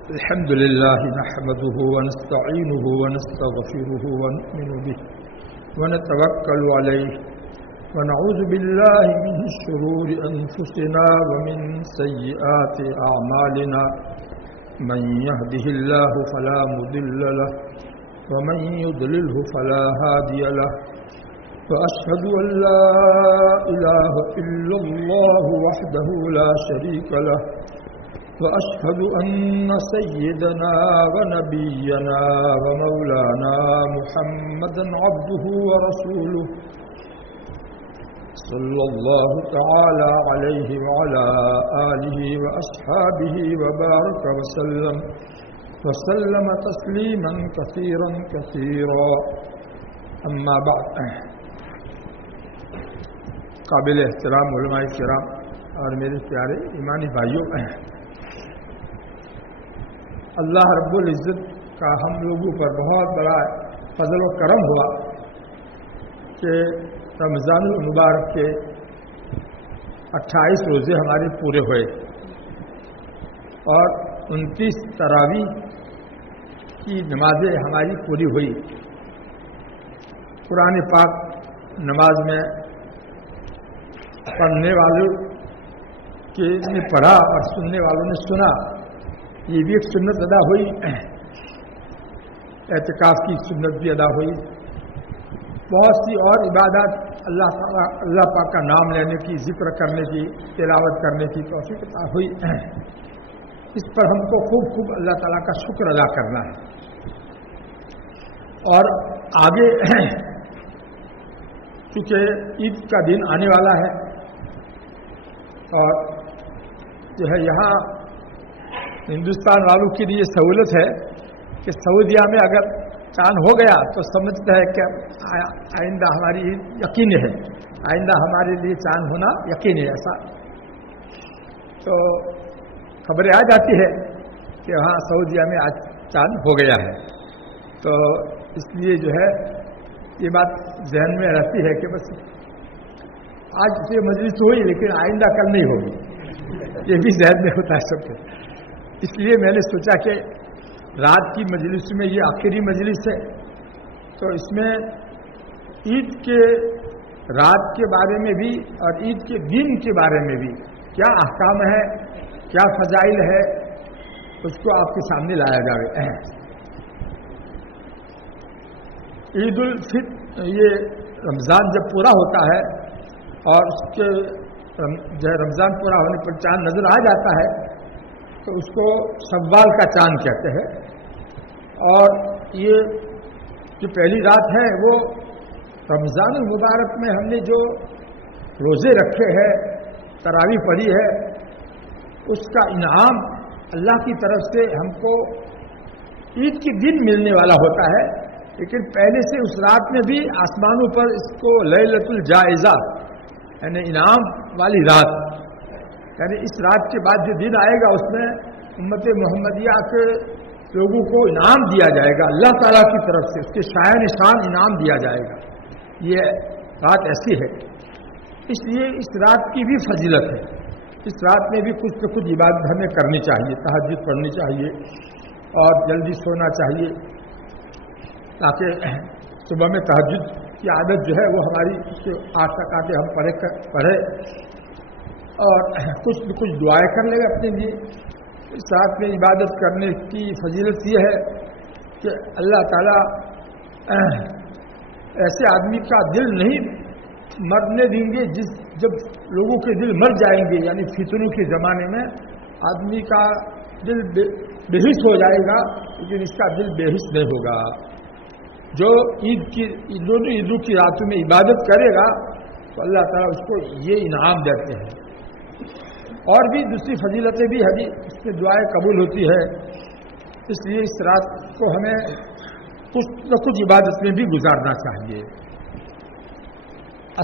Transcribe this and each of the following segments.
الحمد لله نحمده ونستعينه ونستغفره ونؤمن به ونتوكل عليه ونعوذ بالله من شرور أنفسنا ومن سيئات أعمالنا من يهده الله فلا مضل له ومن يضلله فلا هادي له وأشهد أن لا إله إلا الله وحده لا شريك له وأشهد أن سيدنا ونبينا ومولانا محمدا عبده ورسوله صلى الله تعالى عليه وعلى آله وأصحابه وبارك وسلم تسليما كثيرا كثيرا أما بعد قابل احترام علماء کرام اور میرے پیارے ایمانی بھائیوں، اللہ رب العزت کا ہم لوگوں پر بہت بڑا فضل و کرم ہوا کہ رمضان المبارک کے 28 روزے ہمارے پورے ہوئے اور 29 تراویح کی نمازیں ہماری پوری ہوئی۔ قرآن پاک نماز میں پڑھنے والوں نے پڑھا اور سننے والوں نے سنا، یہ بھی ایک سنت ادا ہوئی۔ اعتکاف کی سنت بھی ادا ہوئی۔ بہت سی اور عبادات اللہ پاک کا نام لینے کی، ذکر کرنے کی، تلاوت کرنے کی توفیق عطا ہوئی۔ اس پر ہم کو خوب اللہ تعالیٰ کا شکر ادا کرنا ہے۔ اور آگے چونکہ عید کا دن آنے والا ہے اور جو ہے یہاں ہندوستان والوں کے لیے سہولت ہے کہ سعودیہ میں اگر چاند ہو گیا تو سمجھتا ہے کہ آئندہ ہماری عید یقین ہے، آئندہ ہمارے لیے چاند ہونا یقین ہے۔ ایسا تو خبریں آ جاتی ہے کہ وہاں سعودیہ میں آج چاند ہو گیا ہے، تو اس لیے جو ہے یہ بات ذہن میں رہتی ہے کہ بس آج یہ مجلس ہوئی لیکن آئندہ کل نہیں ہوگی، یہ بھی ذہن میں ہوتا ہے سب کے۔ اس لیے میں نے سوچا کہ رات کی مجلس میں یہ آخری مجلس ہے، تو اس میں عید کے رات کے بارے میں بھی اور عید کے دن کے بارے میں بھی کیا احکام ہے، کیا فضائل ہے، اس کو آپ کے سامنے لایا جائے۔ عید الفطر، یہ رمضان جب پورا ہوتا ہے اور اس کے جو رمضان پورا ہونے پر چاند نظر آ جاتا ہے تو اس کو شوال کا چاند کہتے ہیں، اور یہ جو پہلی رات ہے وہ رمضان المبارک میں ہم نے جو روزے رکھے ہیں، تراویح پڑھی ہے، اس کا انعام اللہ کی طرف سے ہم کو عید کے دن ملنے والا ہوتا ہے۔ لیکن پہلے سے اس رات میں بھی آسمانوں پر اس کو لیلۃ الجائزہ یعنی انعام والی رات، یعنی اس رات کے بعد جو دن آئے گا اس میں امت محمدیہ کے لوگوں کو انعام دیا جائے گا اللہ تعالیٰ کی طرف سے، اس کے شایع نشان انعام دیا جائے گا۔ یہ رات ایسی ہے، اس لیے اس رات کی بھی فضیلت ہے۔ اس رات میں بھی کچھ نہ کچھ عبادت ہمیں کرنی چاہیے، تہجد پڑھنی چاہیے اور جلدی سونا چاہیے، تاکہ صبح میں تہجد کی عادت جو ہے وہ ہماری اس کے 8 تک آ کے ہم پڑھے اور کچھ نہ کچھ دعائیں کر لیں اپنے لیے۔ اس رات میں عبادت کرنے کی فضیلت یہ ہے کہ اللہ تعالیٰ ایسے آدمی کا دل نہیں مرنے دیں گے جب لوگوں کے دل مر جائیں گے، یعنی فتنوں کے زمانے میں آدمی کا دل بے حس ہو جائے گا لیکن اس کا دل بے حس نہیں ہوگا۔ جو دونوں عیدوں کی راتوں میں عبادت کرے گا تو اللہ تعالیٰ اس کو یہ انعام دیتے ہیں۔ اور بھی دوسری فضیلتیں بھی ہیں، اس میں دعائیں قبول ہوتی ہے، اس لیے اس رات کو ہمیں کچھ نہ کچھ عبادت میں بھی گزارنا چاہیے۔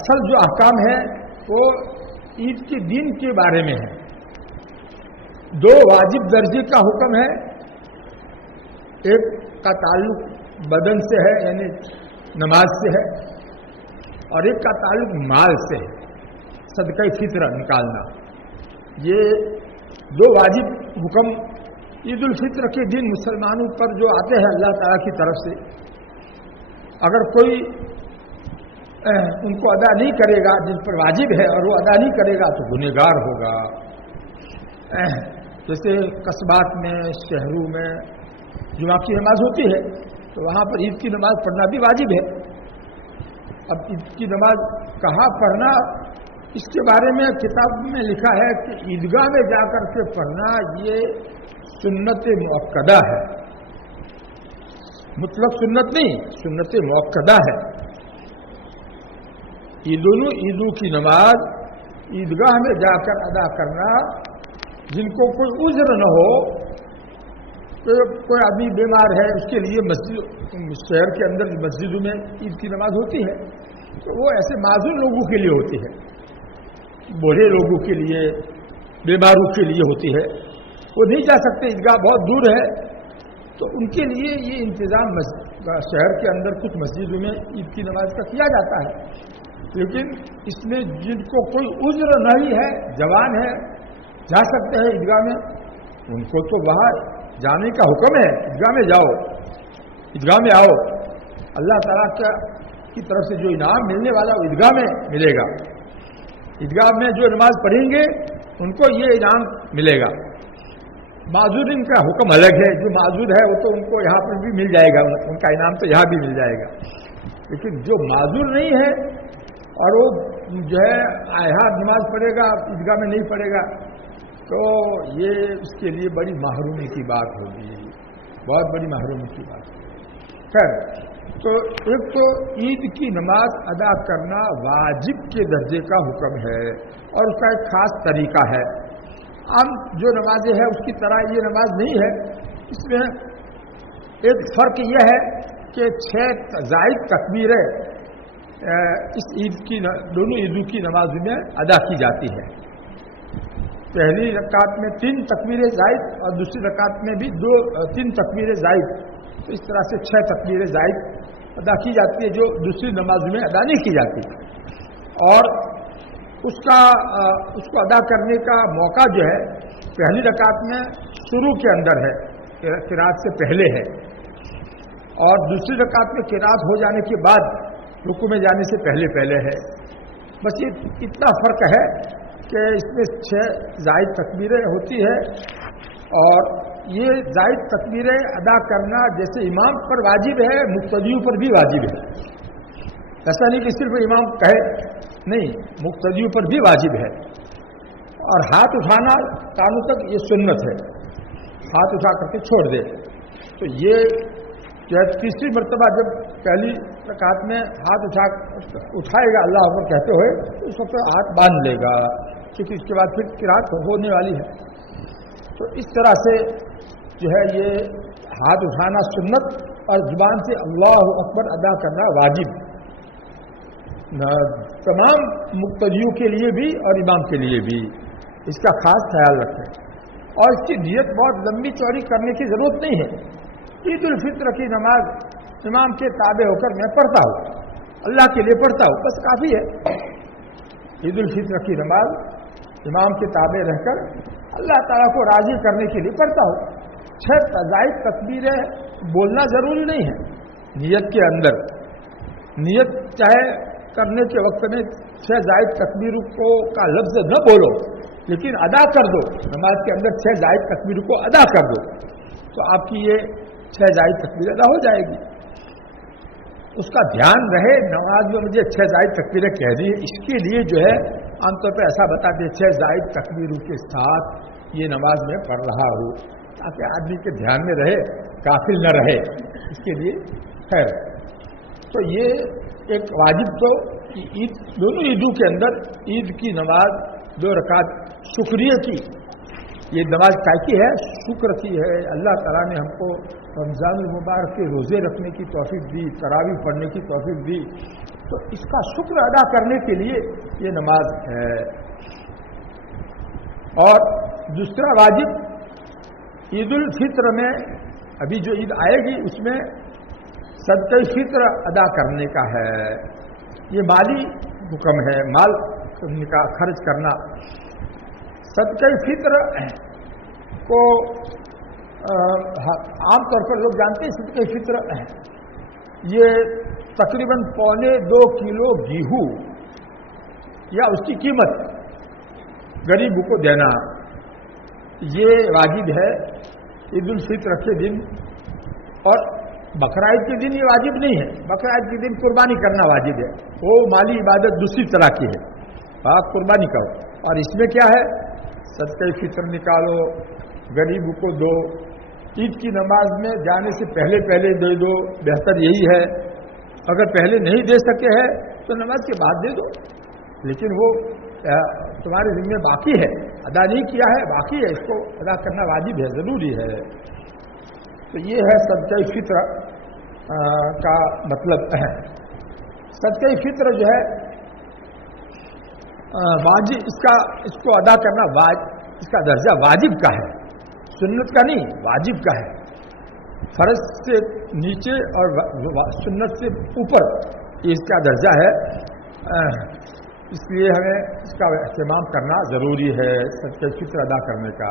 اصل جو احکام ہے وہ عید کے دن کے بارے میں ہے۔ 2 واجب درجے کا حکم ہے، ایک کا تعلق بدن سے ہے یعنی نماز سے ہے، اور ایک کا تعلق مال سے ہے، صدقہ فطر نکالنا۔ یہ 2 واجب حکم عید الفطر کے دن مسلمانوں پر جو آتے ہیں اللہ تعالیٰ کی طرف سے، اگر کوئی ان کو ادا نہیں کرے گا جن پر واجب ہے اور وہ ادا نہیں کرے گا تو گنہگار ہوگا. جیسے قصبات میں، شہروں میں جمعہ کی نماز ہوتی ہے تو وہاں پر عید کی نماز پڑھنا بھی واجب ہے. اب عید کی نماز کہاں پڑھنا، اس کے بارے میں کتاب میں لکھا ہے کہ عیدگاہ میں جا کر کے پڑھنا یہ سنت مؤکدہ ہے، مطلق سنت نہیں، سنت مؤکدہ ہے. دونوں عیدوں کی نماز عیدگاہ میں جا کر ادا کرنا، جن کو کوئی عذر نہ ہو، کوئی آدمی بیمار ہے اس کے لیے مسجد، شہر کے اندر مسجدوں میں عید کی نماز ہوتی ہے تو وہ ایسے معذور لوگوں کے لیے ہوتی ہے، بوڑھے لوگوں کے لیے، بیماروں کے لیے ہوتی ہے. وہ نہیں جا سکتے، عیدگاہ بہت دور ہے، تو ان کے لیے یہ انتظام شہر کے اندر کچھ مسجدوں میں عید کی نماز کا کیا جاتا ہے. لیکن اس میں جن کو کوئی عذر نہیں ہے، جوان ہے، جا سکتے ہیں عیدگاہ میں، ان کو تو وہاں جانے کا حکم ہے. عیدگاہ میں جاؤ، عیدگاہ میں آؤ، اللہ تعالیٰ کی طرف سے جو انعام ملنے والا وہ عیدگاہ میں ملے گا. عیدگاہ میں جو نماز پڑھیں گے ان کو یہ انعام ملے گا. معذورین کا حکم الگ ہے، جو معذور ہے وہ تو ان کو یہاں پر بھی مل جائے گا، ان کا انعام تو یہاں بھی مل جائے گا. لیکن جو معذور نہیں ہے اور وہ جو ہے یہاں نماز پڑھے گا، عیدگاہ میں نہیں پڑھے گا، تو یہ اس کے لیے بڑی محرومی کی بات ہوگی، بہت بڑی محرومی کی بات ہوگی. خیر، تو ایک تو عید کی نماز ادا کرنا واجب کے درجے کا حکم ہے اور اس کا ایک خاص طریقہ ہے. عام جو نمازیں ہیں اس کی طرح یہ نماز نہیں ہے. اس میں ایک فرق یہ ہے کہ 6 زائد تکبیریں اس عید کی دونوں عیدوں کی نماز میں ادا کی جاتی ہے. پہلی رکعت میں 3 تکبیریں زائد اور دوسری رکعت میں بھی 3 تکبیریں زائد، تو اس طرح سے 6 تکبیریں زائد ادا کی جاتی ہے جو دوسری نماز میں ادا نہیں کی جاتی. اور اس کو ادا کرنے کا موقع جو ہے پہلی رکعت میں شروع کے اندر ہے، قرات سے پہلے ہے، اور دوسری رکعت میں قرات ہو جانے کے بعد رکوع میں جانے سے پہلے ہے. بس یہ اتنا فرق ہے کہ اس میں 6 زائد تکبیریں ہوتی ہے. اور یہ زائد تکبیریں ادا کرنا جیسے امام پر واجب ہے، مقتدیوں پر بھی واجب ہے. ایسا نہیں کہ صرف امام کہے، نہیں، مقتدیوں پر بھی واجب ہے. اور ہاتھ اٹھانا کانوں تک یہ سنت ہے، ہاتھ اٹھا کر کے چھوڑ دے. تو یہ تیسری مرتبہ جب پہلی رکعت میں ہاتھ اٹھائے گا اللہ اکبر کہتے ہوئے، تو اس وقت ہاتھ باندھ لے گا، کیونکہ اس کے بعد پھر قرات ہونے والی ہے. تو اس طرح سے جو ہے یہ ہاتھ اٹھانا سنت اور زبان سے اللہ اکبر ادا کرنا واجب، تمام مقتدیوں کے لیے بھی اور امام کے لیے بھی. اس کا خاص خیال رکھیں. اور اس کی نیت بہت لمبی چوڑی کرنے کی ضرورت نہیں ہے. عید الفطر کی نماز امام کے تابع ہو کر میں پڑھتا ہوں، اللہ کے لیے پڑھتا ہوں، بس کافی ہے. عید الفطر کی نماز امام کے تابع رہ کر اللہ تعالیٰ کو راضی کرنے کے لیے پڑھتا ہوں. 6 زائد تکبیریں بولنا ضروری نہیں ہے. نیت کے اندر نیت چاہے کرنے کے وقت میں 6 زائد تکبیروں کا لفظ نہ بولو، لیکن ادا کر دو، نماز کے اندر 6 زائد تکبیروں کو ادا کر دو، تو آپ کی یہ 6 زائد تکبیر ادا ہو جائے گی. اس کا دھیان رہے نماز میں مجھے 6 زائد تکبیریں کہہ دی ہے، اس کے لیے جو ہے عام طور پہ ایسا بتاتے 6 زائد تکبیروں کے ساتھ یہ نماز میں پڑھ رہا ہوں، تاکہ آدمی کے دھیان میں رہے، غافل نہ رہے. اس کے لیے خیر. تو یہ ایک واجب تو عید، دونوں عیدوں کے اندر عید کی نماز 2 رکعت شکریہ کی، یہ نماز کی ہے، شکر کی ہے. اللہ تعالیٰ نے ہم کو رمضان المبارک کے روزے رکھنے کی توفیق دی، تراویح پڑھنے کی توفیق دی، تو اس کا شکر ادا کرنے کے لیے یہ نماز ہے. اور دوسرا واجب عید الفطر میں، ابھی جو عید آئے گی اس میں صدقہ فطر ادا کرنے کا ہے. یہ مالی حکم ہے، مال کا خرچ کرنا. صدقہ فطر کو عام طور پر لوگ جانتے ہیں صدقہ فطر یہ تقریباً 1.25 کلو گیہوں یا اس کی قیمت غریبوں کو دینا یہ واجب ہے عید الفطر کے دن. اور بقرعید کے دن یہ واجب نہیں ہے. بقرعید کے دن قربانی کرنا واجب ہے. وہ مالی عبادت دوسری طرح کی ہے. آپ قربانی کرو. اور اس میں کیا ہے صدقہ فطر نکالو غریبوں کو دو. عید کی نماز میں جانے سے پہلے دے دو بہتر یہی ہے. اگر پہلے نہیں دے سکے ہیں تو نماز کے بعد دے دو. لیکن وہ تمہارے ذمہ باقی ہے. ادا نہیں کیا ہے باقی ہے. اس کو ادا کرنا واجب ہے ضروری ہے. تو یہ ہے صدقہ فطر کا مطلب ہے. صدقہ فطر جو ہے واجب اس کو ادا کرنا اس کا درجہ واجب کا ہے. سنت کا نہیں واجب کا ہے. فرض سے نیچے اور سنت سے اوپر اس کا درجہ ہے. اس لیے ہمیں اس کا اہتمام کرنا ضروری ہے صدقہ فطر ادا کرنے کا.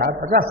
50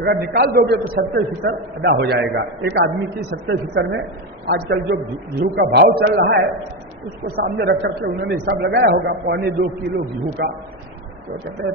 اگر نکال دو گے تو صدقہ فطر ادا ہو جائے گا. ایک آدمی کی صدقہ فطر میں آج کل جو گیہوں کا بھاؤ چل رہا ہے اس کو سامنے رکھ کر کے انہوں نے حساب لگایا ہوگا 1.25 کلو گیہوں کا تو کہتے ہیں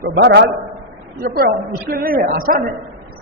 تو بہرحال یہ کوئی مشکل نہیں ہے آسان ہے.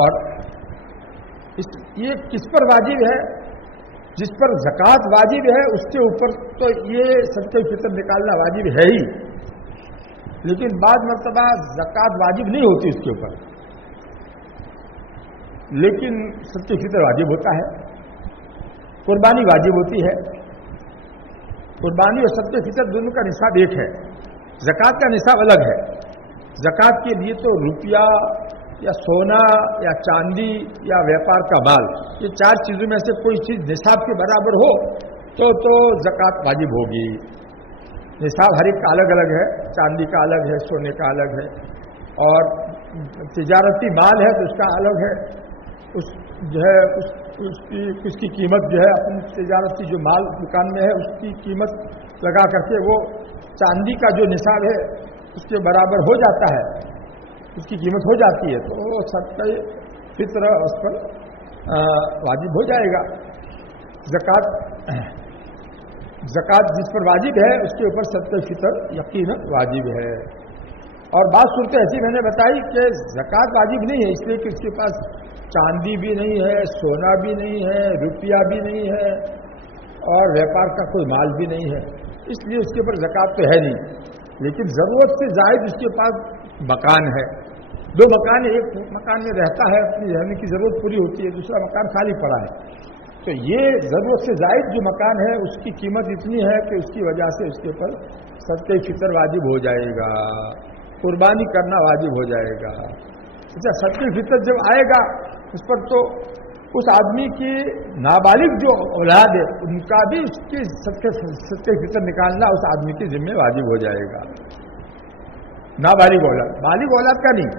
اور یہ کس پر واجب ہے جس پر زکوٰۃ واجب ہے اس کے اوپر تو یہ صدقہ فطر نکالنا واجب ہے ہی. لیکن بعض مرتبہ زکوٰۃ واجب نہیں ہوتی اس کے اوپر لیکن صدقہ فطر واجب ہوتا ہے. قربانی واجب ہوتی ہے. قربانی اور صدقہ فطر دونوں کا نصاب ایک ہے. زکوٰۃ کا نصاب الگ ہے. زکوٰۃ کے لیے تو روپیہ یا سونا یا چاندی یا ویپار کا مال یہ 4 چیزوں میں سے کوئی چیز نصاب کے برابر ہو تو زکوٰۃ واجب ہوگی. نصاب ہر ایک کا الگ الگ ہے. چاندی کا الگ ہے سونے کا الگ ہے اور تجارتی مال ہے تو اس کا الگ ہے. اس کی قیمت جو ہے اپنی تجارتی جو مال دکان میں ہے اس کی قیمت لگا کر کے وہ چاندی کا جو نصاب ہے اس کے برابر ہو جاتا ہے. اس کی قیمت ہو جاتی ہے تو صدقہ فطر اس پر واجب ہو جائے گا. زکوٰۃ جس پر واجب ہے اس کے اوپر صدقہ فطر یقیناً واجب ہے. اور بعض صورتیں ایسی میں نے بتائی کہ زکوٰۃ واجب نہیں ہے اس لیے کہ اس کے پاس چاندی بھی نہیں ہے سونا بھی نہیں ہے روپیہ بھی نہیں ہے اور ویپار کا کوئی مال بھی نہیں ہے اس لیے اس کے اوپر زکوٰۃ تو ہے نہیں. لیکن ضرورت سے زائد اس کے پاس مکان ہے. 2 مکان ایک مکان میں رہتا ہے اپنی رہنے کی ضرورت پوری ہوتی ہے دوسرا مکان خالی پڑا ہے تو یہ ضرورت سے زائد جو مکان ہے اس کی قیمت اتنی ہے کہ اس کی وجہ سے اس کے اوپر صدقہ فطر واجب ہو جائے گا. قربانی کرنا واجب ہو جائے گا. اچھا صدقہ فطر جب آئے گا اس پر تو اس آدمی کی نابالغ جو اولاد ہے ان کا بھی اس کی صدقہ فطر نکالنا اس آدمی کے ذمہ واجب ہو جائے گا. نابالغ اولاد بالغ اولاد کا نہیں.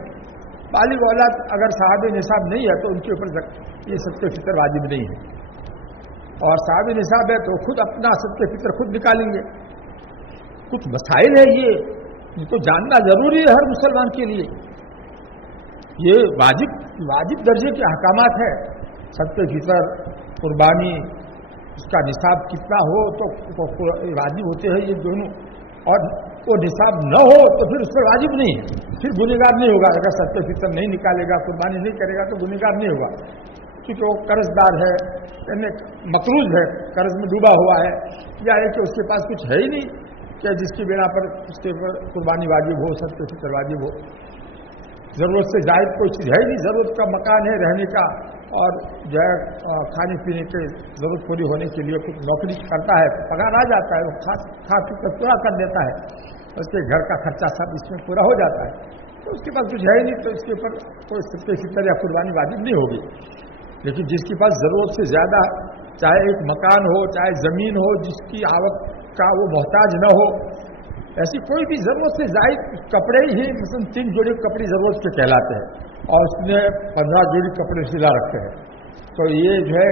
بالغ اولاد اگر صاحب نصاب نہیں ہے تو ان کے اوپر یہ صدقہ فطر واجب نہیں ہے. اور صاحب نصاب ہے تو خود اپنا صدقہ فطر خود نکالیں گے. کچھ مسائل ہے یہ ان کو جاننا ضروری ہے ہر مسلمان کے لیے. یہ واجب درجے کے احکامات ہے. صدقہ فطر قربانی اس کا نصاب کتنا ہو تو واجب ہوتے ہیں یہ دونوں. اور وہ نصاب نہ ہو تو پھر اس پر واجب نہیں ہے. پھر گنہگار نہیں ہوگا. اگر صدقہ فطر نہیں نکالے گا قربانی نہیں کرے گا تو گنہگار نہیں ہوگا کیونکہ وہ قرض دار ہے یعنی مقروض ہے قرض میں ڈوبا ہوا ہے یا ہے کہ اس کے پاس کچھ ہے ہی نہیں کہ جس کی بنا پر اس کے اوپر قربانی واجب ہو صدقہ فطر واجب ہو. ضرورت سے زائد کوئی چیز ہے ہی نہیں. ضرورت کا مکان ہے رہنے کا اور جو ہے کھانے پینے کے ضرورت پوری ہونے کے لیے کچھ نوکری کرتا ہے پگار آ جاتا ہے وہ کھا پی کر پورا کر دیتا ہے. اس کے گھر کا خرچہ سب اس میں پورا ہو جاتا ہے تو اس کے پاس کچھ ہے ہی نہیں تو اس کے اوپر کوئی صدقہ فطر یا قربانی واجب نہیں ہوگی. لیکن جس کے پاس ضرورت سے زیادہ چاہے ایک مکان ہو چاہے زمین ہو جس کی آوک کا وہ محتاج نہ ہو ایسی کوئی بھی ضرورت سے زائد کپڑے ہی مثلا 3 جوڑی کپڑے ضرورت کے کہلاتے ہیں اور اس نے 15 جوڑی کپڑے سلا رکھے ہیں تو یہ جو ہے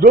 2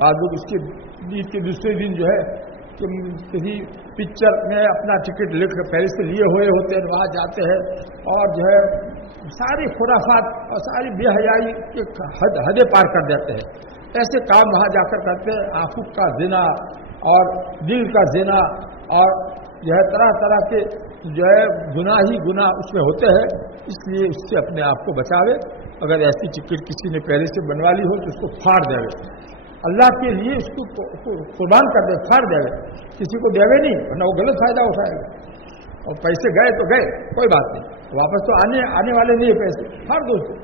بعض لوگ اس کے عید کے دوسرے دن جو ہے کہ کسی پکچر میں اپنا ٹکٹ لے کر پہلے سے لیے ہوئے ہوتے ہیں، وہاں جاتے ہیں اور جو ہے ساری خرافات اور ساری بے حیائی کے حدیں پار کر دیتے ہیں. ایسے کام وہاں جا کر کرتے ہیں. آنکھوں کا زنا اور دل کا زنا اور جو ہے طرح طرح کے جو ہے گناہ ہی گناہ اس میں ہوتے ہیں. اس لیے اس سے اپنے آپ کو بچاوے. اگر ایسی ٹکٹ کسی نے پہلے سے بنوا لی ہو تو اس کو پھاڑ دے، اللہ کے لیے اس کو قربان کر دے، پھاڑ دے، کسی کو دے نہیں ورنہ وہ غلط فائدہ اٹھائے گا. اور پیسے گئے تو گئے، کوئی بات نہیں، واپس تو آنے والے نہیں پیسے، پھاڑ دو اس کو.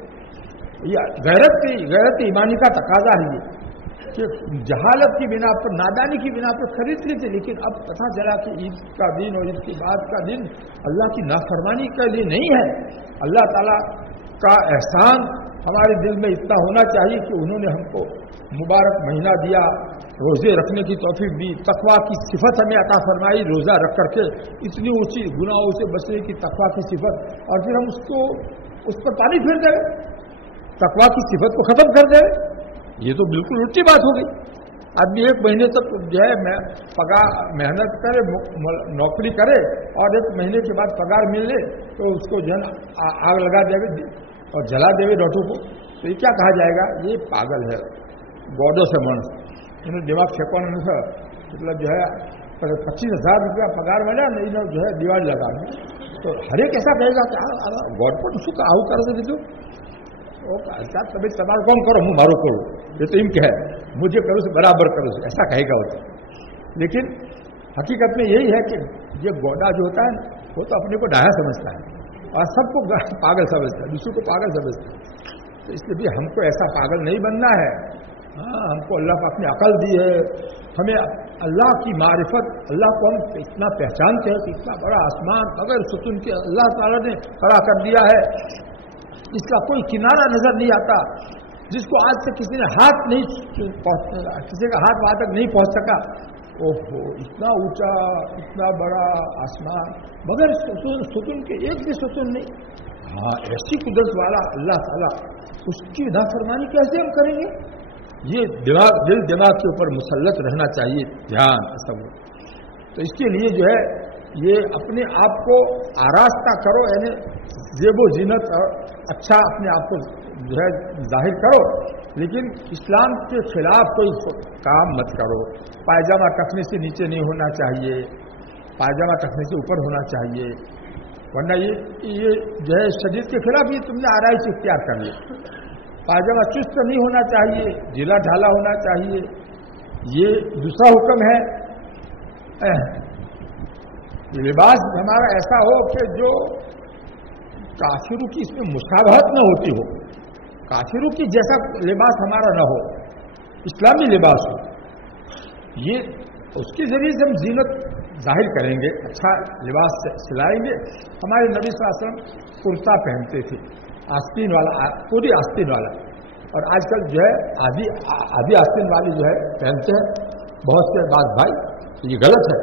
یہ غیرت ایمانی کا تقاضا ہے یہ کہ جہالت کی بنا پر، نادانی کی بنا پر خرید لیتے، لیکن اب پتہ چلا کہ عید کا دن اور عید کے بعد کا دن اللہ کی نافرمانی کے لیے نہیں ہے. اللہ تعالیٰ کا احسان ہمارے دل میں اتنا ہونا چاہیے کہ انہوں نے ہم کو مبارک مہینہ دیا، روزے رکھنے کی توفیق دی، تقویٰ کی صفت ہمیں عطا فرمائی، روزہ رکھ کر کے اتنی اونچی گناہوں سے بچنے کی تقویٰ کی صفت، اور پھر ہم اس پر پانی پھیر دیں، تقویٰ کی صفت کو ختم کر دیں. یہ تو بالکل الٹی بات ہو گئی. آدمی ایک مہینے تک جو ہے پگار محنت کرے، نوکری کرے اور ایک مہینے کے بعد پگار مل لے تو اس کو جو ہے آگ لگا دے اور جلا دے نوٹوں کو، تو یہ کیا کہا جائے گا؟ یہ پاگل ہے، گوڈوں سے منس انہیں دماغ پھینکوانا نہیں تھا. مطلب جو ہے 25,000 روپیہ پگار ملا نہیں جو ہے دیوالی لگا تو ہر ایک ایسا کہے گا کہ گوڈ پر اس کو آؤ کر دے دیتے اچھا طبیعت تمہارا کون کرو مجھ مارو کرو، یہ تو ان کہ ہے مجھے کرو سے برابر کرو سے، ایسا کہے گا وہ. لیکن حقیقت میں یہی ہے کہ یہ گوڈا جو ہوتا ہے وہ تو اپنے کو ڈایا سمجھتا ہے اور سب کو پاگل سمجھتا ہے، دوسروں کو پاگل سمجھتا ہے. تو اس لیے بھی ہم کو ایسا پاگل نہیں بننا ہے. ہاں، ہم کو اللہ پاک نے عقل دی ہے، ہمیں اللہ کی معرفت، اللہ کو ہم اتنا پہچانتے ہیں کہ اتنا بڑا آسمان بغیر ستون کے اللہ تعالیٰ نے کھڑا کر دیا ہے، اس کا کوئی کنارہ نظر نہیں آتا، جس کو آج تک کسی نے ہاتھ نہیں پہنچا، کسی کا ہاتھ وہاں تک نہیں پہنچ سکا. اوہو، اتنا اونچا اتنا بڑا آسمان مگر ستون کے ایک بھی ستون نہیں. ہاں، ایسی قدرت والا اللہ تعالیٰ، اس کی نافرمانی کیسے ہم کریں گے؟ یہ دل دماغ کے اوپر مسلط رہنا چاہیے، دھیان تصور. تو اس کے لیے جو ہے یہ اپنے آپ کو آراستہ کرو، یعنی زیب و زینت اور اچھا اپنے آپ کو جو ہے ظاہر کرو، لیکن اسلام کے خلاف کوئی کام مت کرو. پائجامہ ٹکنے سے نیچے نہیں ہونا چاہیے، پائجامہ ٹکنے سے اوپر ہونا چاہیے، ورنہ یہ جو ہے شریعت کے خلاف یہ تم نے آرائش اختیار کر لی. پائجامہ چست نہیں ہونا چاہیے، ڈھیلا ڈھالا ہونا چاہیے، یہ دوسرا حکم ہے. لباس ہمارا ایسا ہو کہ جو کافروں کی اس میں مشابہت نہ ہوتی ہو، کافروں کی جیسا لباس ہمارا نہ ہو، اسلامی لباس ہو. یہ اس کے ذریعے سے ہم زینت ظاہر کریں گے، اچھا لباس سلائیں گے. ہمارے نبی صلی اللہ علیہ وسلم کرتا پہنتے تھے، آستین والا، پوری آستین والا، اور آج کل جو ہے آدھی آستین والی جو ہے پہنتے ہیں بہت سے بعض بھائی. یہ غلط ہے.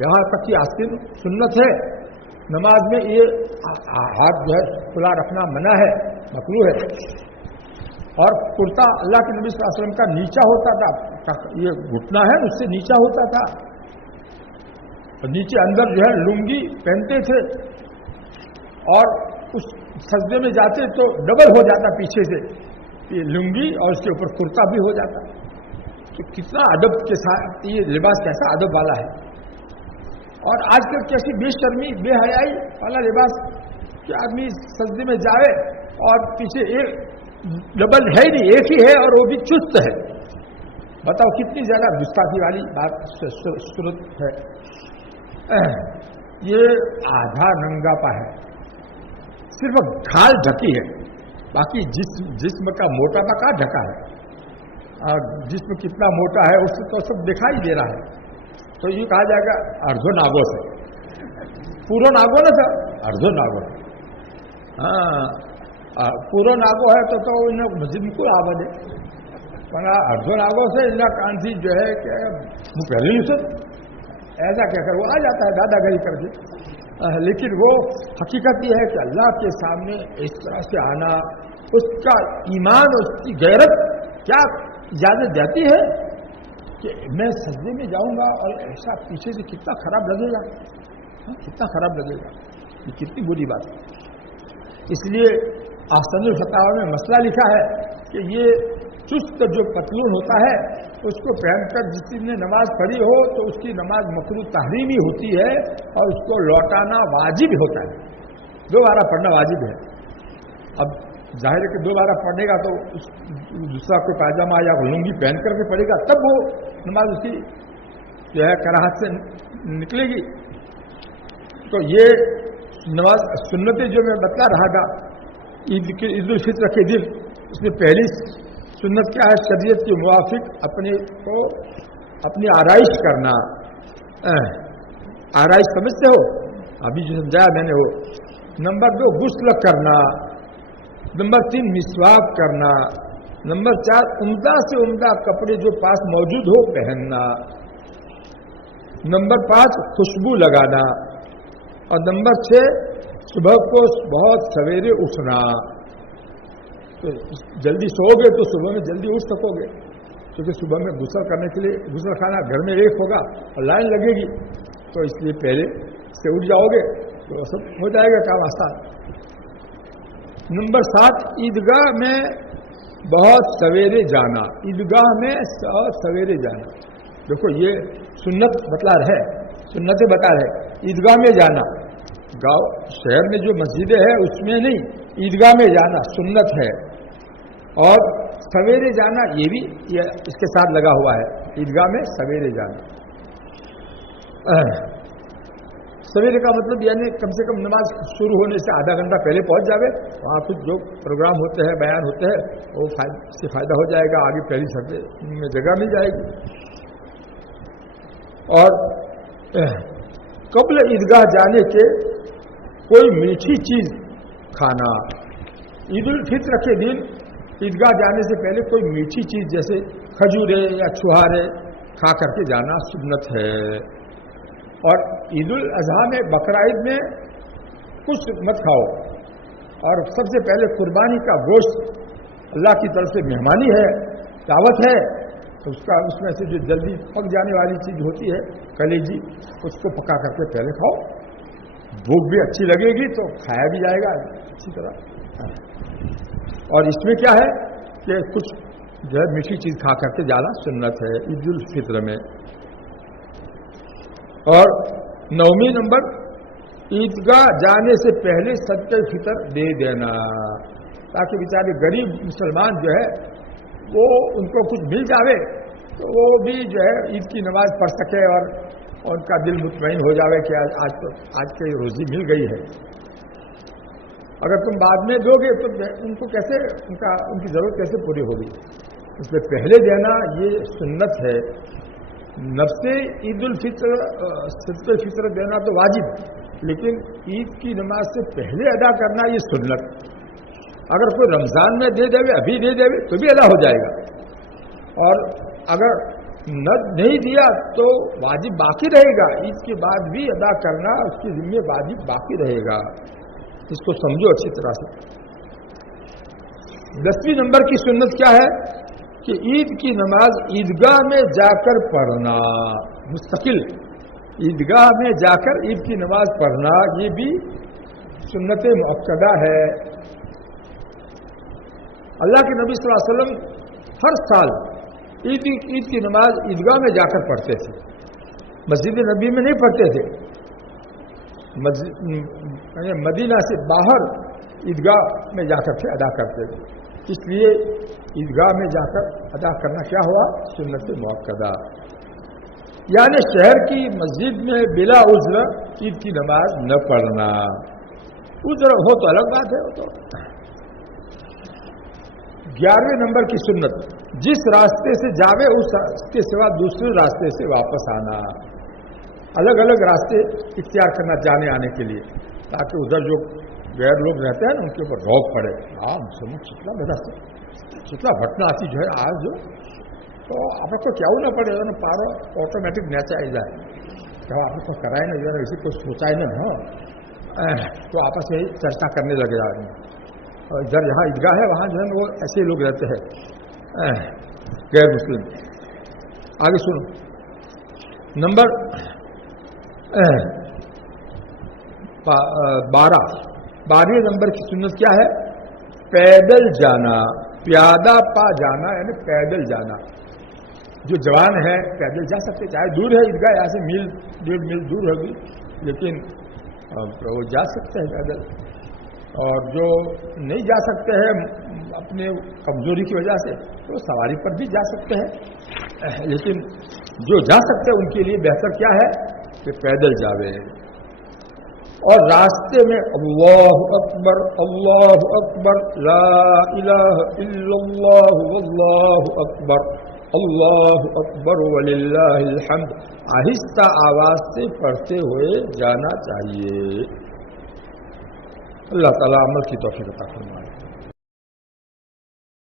یہاں تک کہ آستین سنت ہے، نماز میں یہ ہاتھ جو ہے کھلا رکھنا منع ہے، مکروہ ہے. اور کرتا اللہ کے نبی صلی اللہ علیہ وسلم کا نیچا ہوتا تھا، یہ گھٹنا ہے اس سے نیچا ہوتا تھا، اور نیچے اندر جو ہے لنگی پہنتے تھے، اور اس سجدے میں جاتے تو ڈبل ہو جاتا پیچھے سے یہ لنگی اور اس کے اوپر کرتا بھی ہو جاتا. تو کتنا ادب کے ساتھ یہ لباس کیسا ادب والا ہے. اور آج کل کیسی بے شرمی بے حیائی والا لباس کہ آدمی سجدے میں جائے اور پیچھے ایک ڈبل ہے نہیں، ایک ہی ہے اور وہ بھی چست ہے. بتاؤ کتنی زیادہ گستاخی والی بات صورت ہے. یہ آدھا ننگا پا ہے، صرف کھال ڈھکی ہے، باقی جسم کا موٹا پا کہاں ڈھکا ہے. اور جسم کتنا موٹا ہے اس سے تو سب دکھائی دے رہا ہے. تو یہ کہا جائے گا ارجو ناگو سے، پورو ناگو نہ تھا، ارجو ناگو. ہاں، پورو ناگو ہے تو انہیں مسجد کو آباد ہے، ورنہ ارجو ناگو سے ان کان سی جو ہے کہ وہ پہلے ہی سن ایسا کہہ کر وہ آ جاتا ہے دادا گری کر کے. لیکن وہ حقیقت یہ ہے کہ اللہ کے سامنے اس طرح سے آنا، اس کا ایمان، اس کی غیرت کیا اجازت دیتی ہے کہ میں سجدے میں جاؤں گا اور ایسا پیچھے سے کتنا خراب لگے گا، کتنا خراب لگے گا، یہ کتنی بری بات ہے۔ اس لیے احسن الفتاوی میں مسئلہ لکھا ہے کہ یہ چست جو پتلون ہوتا ہے اس کو پہن کر جس نے نماز پڑھی ہو تو اس کی نماز مکروہ تحریمی ہوتی ہے اور اس کو لوٹانا واجب ہوتا ہے، دوبارہ پڑھنا واجب ہے۔ اب ظاہر ہے کہ دوبارہ پڑھے گا تو دوسرا کوئی پاجامہ یا لنگی پہن کر کے پڑھے گا تب وہ نماز اس کی جو ہے کراہت سے نکلے گی۔ تو یہ نماز سنتیں جو میں بتلا رہا تھا عید الفطر کے دن، اس میں پہلی سنت کیا ہے؟ شریعت کے موافق اپنی آرائش کرنا۔ آرائش سمجھتے ہو؟ ابھی جو سمجھایا میں نے وہ۔ نمبر 2 غسل کرنا، نمبر 3 مسواک کرنا، نمبر 4 عمدہ سے عمدہ کپڑے جو پاس موجود ہو پہننا، نمبر 5 خوشبو لگانا، اور نمبر 6 صبح کو بہت سویرے اٹھنا۔ تو جلدی سو گے تو صبح میں جلدی اٹھ سکو گے، کیونکہ صبح میں غسل کرنے کے لیے غسل خانہ گھر میں ایک ہوگا اور لائن لگے گی، تو اس لیے پہلے سے اٹھ جاؤ گے تو سب ہو جائے گا کام آسان۔ نمبر 7 عیدگاہ میں بہت سویرے جانا، عیدگاہ میں سویرے جانا۔ دیکھو یہ سنت بتلا رہے، سنتیں بتا رہے، عیدگاہ میں جانا، گاؤں شہر میں جو مسجدیں ہیں اس میں نہیں، عیدگاہ میں جانا سنت ہے۔ اور سویرے جانا یہ بھی اس کے ساتھ لگا ہوا ہے، عیدگاہ میں سویرے جانا۔ سویرے کا مطلب یعنی کم سے کم نماز شروع ہونے سے آدھا گھنٹہ پہلے پہنچ جاوے، وہاں کچھ جو پروگرام ہوتے ہیں، بیان ہوتے ہیں، وہ سے فائدہ ہو جائے گا، آگے پہلی سفے میں جگہ مل جائے گی۔ اور قبل عیدگاہ جانے کے کوئی میٹھی چیز کھانا، عید الفطر کے دن عیدگاہ جانے سے پہلے کوئی میٹھی چیز جیسے کھجورے یا چھہارے کھا کر کے جانا سنت ہے۔ اور عید الاضحیٰ میں بقرہ عید میں کچھ مت کھاؤ، اور سب سے پہلے قربانی کا گوشت اللہ کی طرف سے مہمانی ہے، دعوت ہے، تو اس میں سے جو جلدی پک جانے والی چیز ہوتی ہے کلیجی، اس کو پکا کر کے پہلے کھاؤ، بھوک بھی اچھی لگے گی تو کھایا بھی جائے گا اچھی طرح۔ اور اس میں کیا ہے کہ کچھ جو ہے میٹھی چیز کھا کر کے جانا سنت ہے عید الفطر میں۔ اور 9ویں نمبر عیدگاہ جانے سے پہلے صدقہ فطر دے دینا، تاکہ بیچارے غریب مسلمان جو ہے وہ ان کو کچھ مل جاوے تو وہ بھی جو ہے عید کی نماز پڑھ سکے اور ان کا دل مطمئن ہو جاوے کہ آج کی روزی مل گئی ہے۔ اگر تم بعد میں دو گے تو ان کو کیسے ان کی ضرورت کیسے پوری ہوگی؟ اس سے پہلے دینا یہ سنت ہے۔ نفس عید الفطر صدقہ فطر دینا تو واجب، لیکن عید کی نماز سے پہلے ادا کرنا یہ سنت۔ اگر کوئی رمضان میں دے دے ابھی دے دے تو بھی ادا ہو جائے گا، اور اگر نہیں دیا تو واجب باقی رہے گا، عید کے بعد بھی ادا کرنا اس کے ذمہ واجب باقی رہے گا۔ اس کو سمجھو اچھی طرح سے۔ 10ویں نمبر کی سنت کیا ہے کہ عید کی نماز عیدگاہ میں جا کر پڑھنا، مستقل عیدگاہ میں جا کر عید کی نماز پڑھنا، یہ بھی سنت مؤکدہ ہے۔ اللہ کے نبی صلی اللہ علیہ وسلم ہر سال عید کی نماز عیدگاہ میں جا کر پڑھتے تھے، مسجد نبی میں نہیں پڑھتے تھے، مدینہ سے باہر عیدگاہ میں جا کر کے ادا کرتے تھے۔ اس لیے عیدگاہ میں جا کر ادا کرنا کیا ہوا؟ سنت مؤکدہ۔ یعنی شہر کی مسجد میں بلا عذر عید کی نماز نہ پڑھنا، عذر ہو تو الگ بات ہے۔ وہ تو 11ویں نمبر کی سنت، جس راستے سے جاوے اس کے سوا دوسرے راستے سے واپس آنا، الگ الگ راستے اختیار کرنا جانے آنے کے لیے، تاکہ ادھر جو غیر لوگ رہتے ہیں نا ان کے اوپر روک پڑے۔ مسلمان چتلا میرا چتلا گھٹنا آتی جو ہے آج جو تو آپ کو کیا نہ پڑے پارو آٹومیٹک نیچا آ جائے، جب آپ کو کرائے نا ادھر اسی کو سوچائے نا تو آپس میں چرچا کرنے لگے آدمی۔ اور ادھر جہاں عیدگاہ ہے وہاں جو ہے وہ ایسے لوگ رہتے ہیں غیر مسلم۔ آگے سنو. نمبر 12 نمبر کی سنت کیا ہے؟ پیدل جانا، پیادہ پا جانا، یعنی پیدل جانا. جو جوان ہے پیدل جا سکتے، چاہے دور ہے عیدگاہ یہاں سے 1.5 میل دور ہوگی، لیکن وہ جا سکتے ہیں پیدل. اور جو نہیں جا سکتے ہیں اپنے کمزوری کی وجہ سے تو سواری پر بھی جا سکتے ہیں، لیکن جو جا سکتے ہیں ان کے لیے بہتر کیا ہے کہ پیدل جاوے. اور راستے میں اللہ اکبر اللہ اکبر لا الہ الا اللہ واللہ اکبر اللہ اکبر وللہ الحمد آہستہ آواز سے پڑھتے ہوئے جانا چاہیے. اللہ تعالیٰ عمل کی توفیق عطا فرمائے.